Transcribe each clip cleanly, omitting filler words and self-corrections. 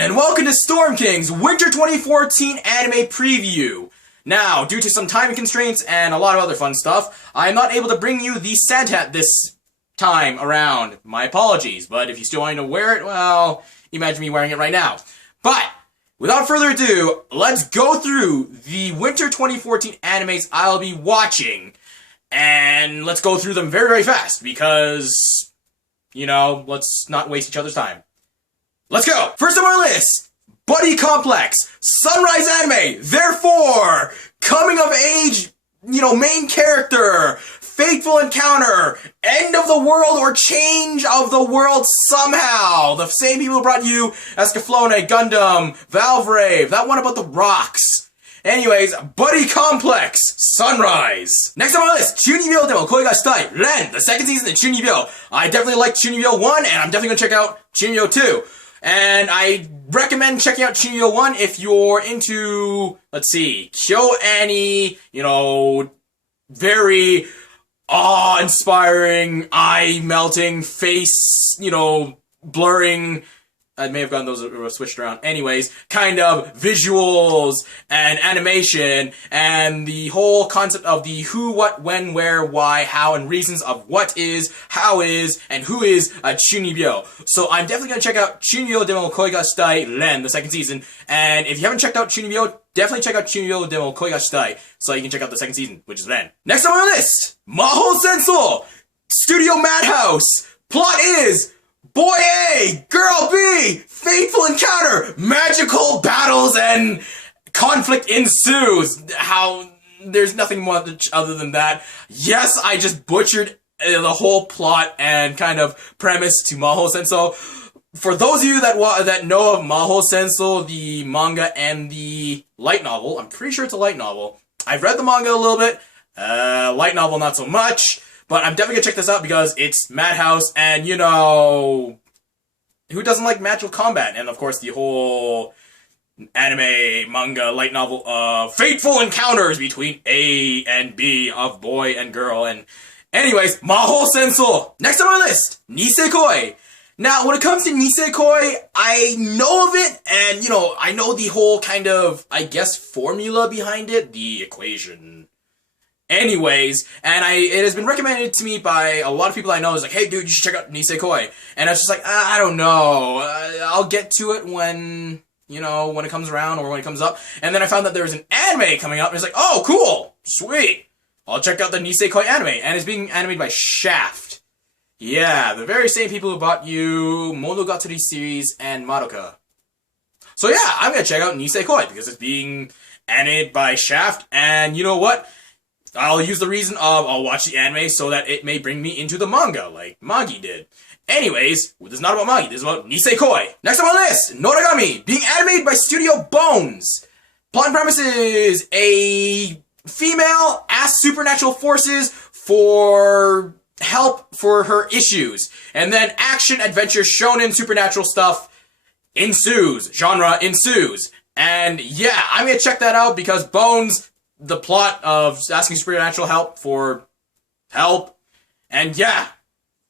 everyone, and welcome to StormKing's Winter 2014 anime preview. Now, due to some time constraints and a lot of other fun stuff, I'm not able to bring you the Santa hat this time around. My apologies, but if you still want to wear it, well, imagine me wearing it right now. But, without further ado, let's go through the Winter 2014 animes I'll be watching, and let's go through them very, very fast, because, you know, let's not waste each other's time. Let's go! First on our list, Buddy Complex, Sunrise Anime, therefore, coming of age, main character, fateful encounter, end of the world or change of the world somehow. The same people who brought you Escaflowne, Gundam, Valvrave, that one about the rocks. Anyways, Buddy Complex, Sunrise. Next on my list, Chunibyo Demo Koi ga Shitai, Ren, the second season of Chunibyo. I definitely like Chunibyo 1, and I'm definitely gonna check out Chunibyo 2. And I recommend checking out Chunibyo 1 if you're into, let's see, KyoAni, very awe-inspiring, eye-melting, face, blurring. I may have gotten those switched around. Anyways, kind of visuals and animation and the whole concept of the who, what, when, where, why, how, and reasons of what is, how is, and who is a Chunibyo. So I'm definitely going to check out Chunibyo Demo Koi ga Shitai Ren, the second season. And if you haven't checked out Chunibyo, definitely check out Chunibyo Demo Koi ga Shitai so you can check out the second season, which is Ren. Next on our list, Mahou Sensou, Studio Madhouse. Plot is Boy A, Girl B, fateful encounter, magical battles, and conflict ensues. There's nothing more other than that. Yes, I just butchered the whole plot and kind of premise to Mahou Sensou. For those of you that know of Mahou Sensou, the manga and the light novel, I'm pretty sure it's a light novel. I've read the manga a little bit, light novel not so much. But I'm definitely gonna check this out because it's Madhouse, and who doesn't like magical combat? And of course, the whole anime, manga, light novel of fateful encounters between A and B of boy and girl. And anyways, Mahou Sensou. Next on my list, Nisekoi. Now, when it comes to Nisekoi, I know of it, and I know the whole kind of, I guess, formula behind it, the equation. Anyways, and it has been recommended to me by a lot of people I know. It's like, hey dude, you should check out Nisekoi. And I was just like, I don't know. I'll get to it when, when it comes around or when it comes up. And then I found that there was an anime coming up, and it's like, oh, cool, sweet. I'll check out the Nisekoi anime. And it's being animated by Shaft. Yeah, the very same people who bought you Monogatari series and Madoka. So yeah, I'm gonna check out Nisekoi because it's being animated by Shaft, and you know what? I'll use the reason of I'll watch the anime so that it may bring me into the manga, like Magi did. Anyways, this is not about Magi, this is about Nisekoi. Next on my list, Noragami, being animated by Studio Bones. Plot and premise is a female asks supernatural forces for help for her issues. And then action, adventure, shonen, supernatural stuff ensues. Genre ensues. And yeah, I'm gonna check that out because Bones, the plot of asking supernatural help for help. And yeah,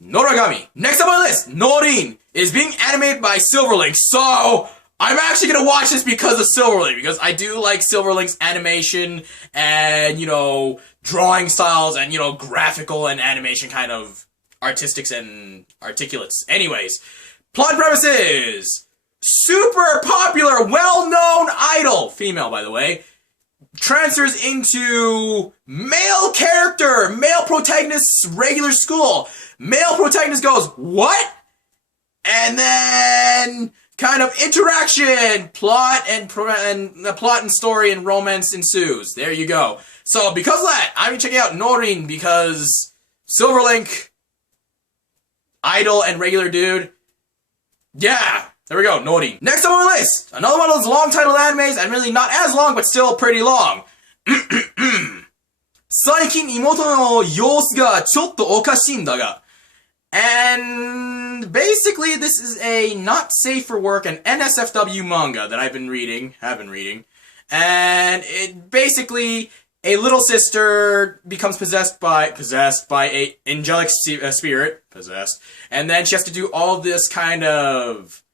Noragami. Next on my list, Norin is being animated by Silverlink. So I'm actually going to watch this because of Silverlink, because I do like Silverlink's animation and, drawing styles and, graphical and animation kind of artistics and articulates. Anyways, plot premise is super popular, well-known idol, female by the way, transfers into male character, male protagonist's regular school. Male protagonist goes, what? And then kind of interaction, plot and story and romance ensues. There you go. So because of that, I'm checking out Norin because Silverlink, idol and regular dude. Yeah. There we go, Nori. Next on my list, another one of those long-titled animes, and really not as long, but still pretty long. Saikin imoto no yousu ga chotto okashii da ga. And basically, this is a not safe for work, an NSFW manga that have been reading. And it basically, a little sister becomes possessed by a angelic spirit, and then she has to do all this kind of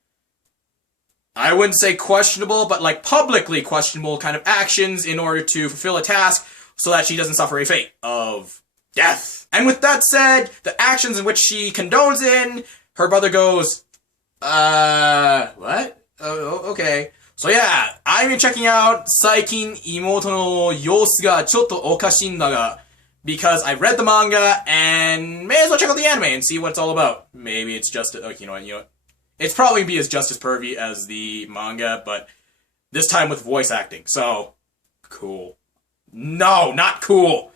I wouldn't say questionable, but like publicly questionable kind of actions in order to fulfill a task so that she doesn't suffer a fate of death. And with that said, the actions in which she condones in, her brother goes, what? Oh, okay. So yeah, I've been checking out Saikin Imoto no yousu ga chotto okashin da ga, because I've read the manga and may as well check out the anime and see what it's all about. Maybe it's just, you know what? It's probably be just as pervy as the manga, but this time with voice acting. So, cool. No, not cool.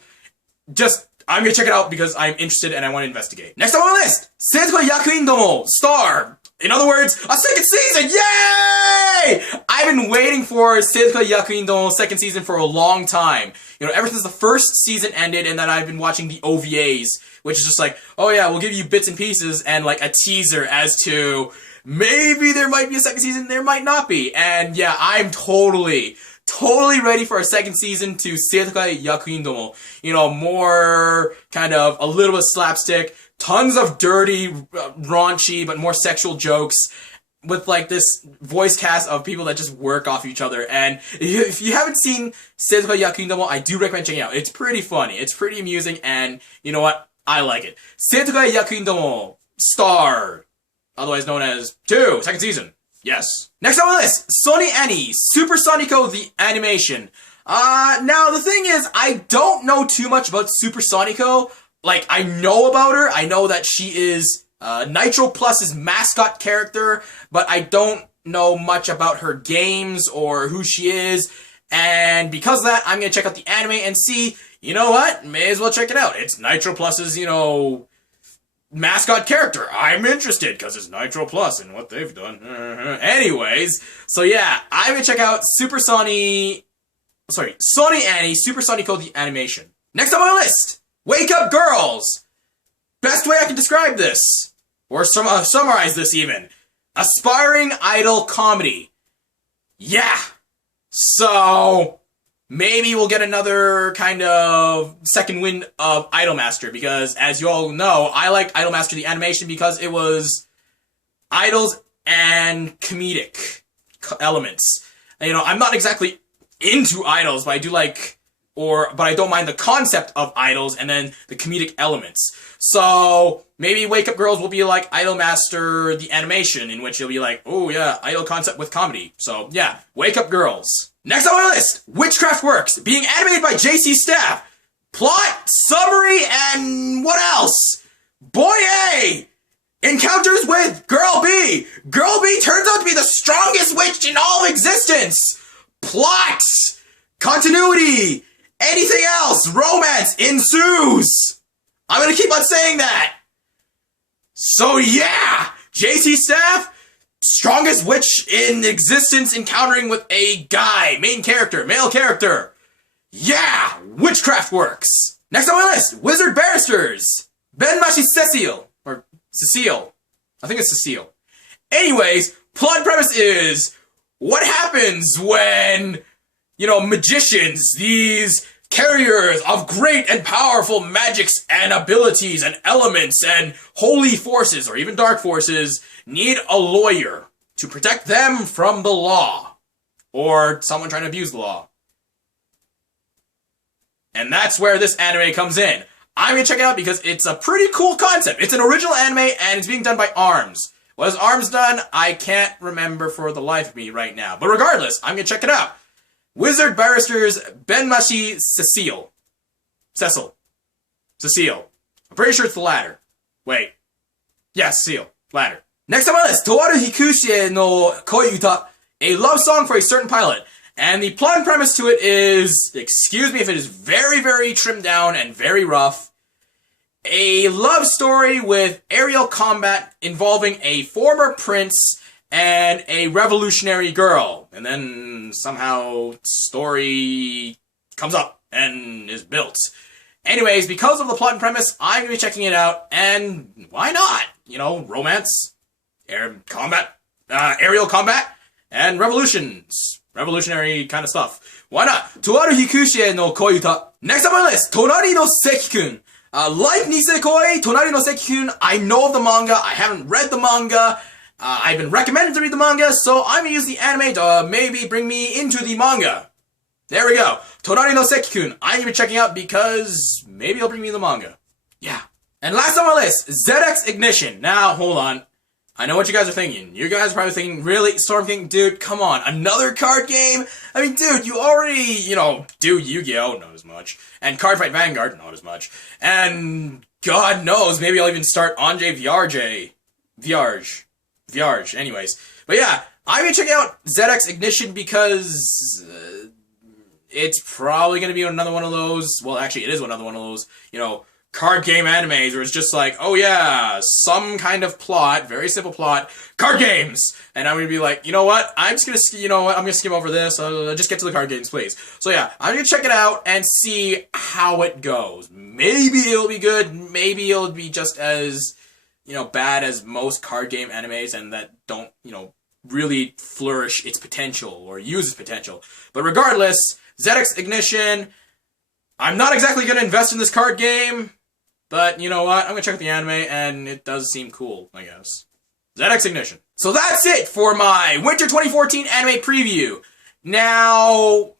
Just, I'm gonna check it out because I'm interested and I want to investigate. Next on my list, Sensei Yakuin Domo Star. In other words, a second season! Yay! I've been waiting for Sensei Yakuin Domo second season for a long time. You know, ever since the first season ended and then I've been watching the OVAs, which is just like, oh yeah, we'll give you bits and pieces and like a teaser as to maybe there might be a second season, there might not be. And yeah, I'm totally ready for a second season to Sensei Yakuin Domo. You know, more kind of a little bit of slapstick, tons of dirty, raunchy, but more sexual jokes with like this voice cast of people that just work off each other. And if you haven't seen Sensei Yakuin Domo, I do recommend checking it out. It's pretty funny, it's pretty amusing, and you know what? I like it. Sensei Yakuin Domo Star, otherwise known as 2, second season. Yes. Next on my list, Sony Annie, Super Sonico the animation. Now the thing is, I don't know too much about Super Sonico. Like, I know about her, I know that she is Nitro Plus's mascot character, but I don't know much about her games or who she is. And because of that, I'm gonna check out the anime and see, you know what, may as well check it out. It's Nitro Plus's, you know, mascot character. I'm interested because it's Nitro Plus and what they've done. Anyways, so yeah, I'm gonna check out Sony Annie, Super Sonico the animation. Next on my list, Wake Up Girls. Best way I can describe this, or summarize this even, aspiring idol comedy. Yeah. So maybe we'll get another kind of second wind of Idolmaster, because as you all know, I like Idolmaster the animation because it was idols and comedic elements. You know, I'm not exactly into idols, but I do like, but I don't mind the concept of idols and then the comedic elements. So maybe Wake Up Girls will be like Idolmaster the animation, in which it'll be like, oh yeah, idol concept with comedy. So yeah, Wake Up Girls. Next on my list, Witchcraft Works, being animated by JC Staff. Plot, summary, and what else? Boy A encounters with Girl B. Girl B turns out to be the strongest witch in all existence. Plot, continuity, anything else, romance ensues. I'm gonna keep on saying that. So yeah, JC Staff, strongest witch in existence encountering with a guy, main character, male character. Yeah, Witchcraft Works. Next on my list, Wizard Barristers. Benmashi Cecile, or Cecile. I think it's Cecile. Anyways, plot premise is, what happens when, you know, magicians, these carriers of great and powerful magics and abilities and elements and holy forces or even dark forces need a lawyer to protect them from the law or someone trying to abuse the law. And that's where this anime comes in. I'm gonna check it out because it's a pretty cool concept. It's an original anime and it's being done by ARMS. What has ARMS done? I can't remember for the life of me right now. But regardless, I'm gonna check it out. Wizard Barristers Benmashi Cecile. Cecile. I'm pretty sure it's the latter. Wait. Yeah, Cecile. Latter. Next on my list, Toaru Hikushie no Koi Uta, a love song for a certain pilot. And the plot and premise to it is, excuse me if it is very, very trimmed down and very rough, a love story with aerial combat involving a former prince and a revolutionary girl. And then somehow story comes up and is built. Anyways, because of the plot and premise, I'm going to be checking it out, and why not? You know, romance, aerial combat, and revolutionary kind of stuff. Why not? Toaru Hikushie no Koyuta. Next on my list, Tonari no Sekikun. Like Nisekoi, Tonari no Sekikun, I know of the manga, I haven't read the manga, I've been recommended to read the manga, so I'm gonna use the anime to maybe bring me into the manga. There we go. Tonari no Sekikun, I'm gonna be checking out because maybe it'll bring me the manga. Yeah. And last on my list, ZX Ignition. Now, hold on. I know what you guys are thinking. You guys are probably thinking, really, Storm King? Dude, come on. Another card game? I mean, dude, you already, do Yu-Gi-Oh! Not as much. And Card Fight Vanguard? Not as much. And God knows, maybe I'll even start Anjay Viarge. Anyways. But yeah, I'm gonna check out ZX Ignition because it's probably gonna be another one of those, well, actually, it is another one of those, card game animes where it's just like, oh yeah, some kind of plot, very simple plot, card games! And I'm gonna be like, you know what, I'm just gonna, I'm gonna skim over this, just get to the card games, please. So yeah, I'm gonna check it out and see how it goes. Maybe it'll be good, maybe it'll be just as, bad as most card game animes and that don't, really flourish its potential or use its potential. But regardless, ZX Ignition, I'm not exactly gonna invest in this card game, but you know what? I'm gonna check out the anime, and it does seem cool, I guess. ZX Ignition. So that's it for my Winter 2014 anime preview. Now,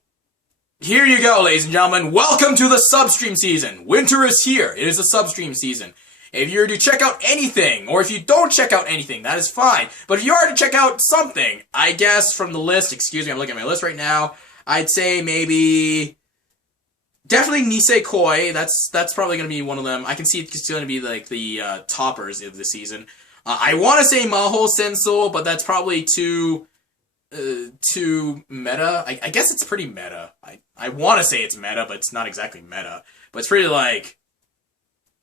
here you go, ladies and gentlemen. Welcome to the substream season. Winter is here. It is the substream season. If you're to check out anything, or if you don't check out anything, that is fine. But if you are to check out something, I guess from the list, excuse me, I'm looking at my list right now, I'd say maybe... definitely Nisekoi. That's probably going to be one of them. I can see it's going to be like the toppers of the season. I want to say Mahou Sensou, but that's probably too meta. I guess it's pretty meta. I want to say it's meta, but it's not exactly meta. But it's pretty like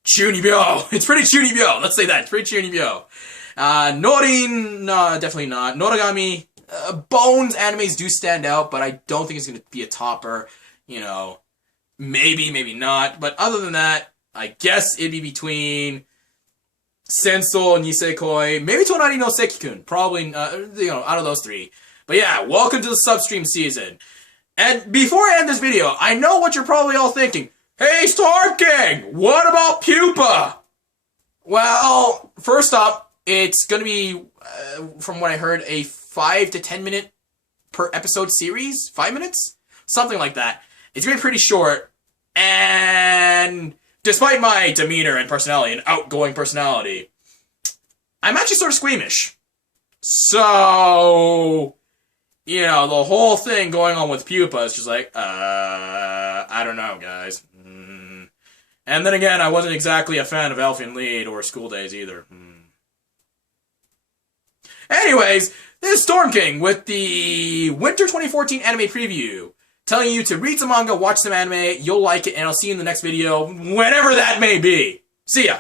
Chunibyo. It's pretty Chunibyo. Let's say that. It's pretty Chunibyo. Norin, no, definitely not. Noragami, Bones animes do stand out, but I don't think it's going to be a topper. Maybe, maybe not. But other than that, I guess it'd be between Sensou and Nisekoi. Maybe Tonari no Sekikun. Probably, out of those three. But yeah, welcome to the substream season. And before I end this video, I know what you're probably all thinking. Hey, Storm King! What about Pupa? Well, first up, it's gonna be, from what I heard, a 5 to 10 minute per episode series? 5 minutes? Something like that. It's gonna be pretty short, and despite my demeanor and personality, an outgoing personality, I'm actually sort of squeamish. So, the whole thing going on with Pupa is just like, I don't know, guys. And then again, I wasn't exactly a fan of Elfin Lied or School Days either. Anyways, this is Storm King with the Winter 2014 anime preview. Telling you to read some manga, watch some anime, you'll like it, and I'll see you in the next video, whenever that may be. See ya!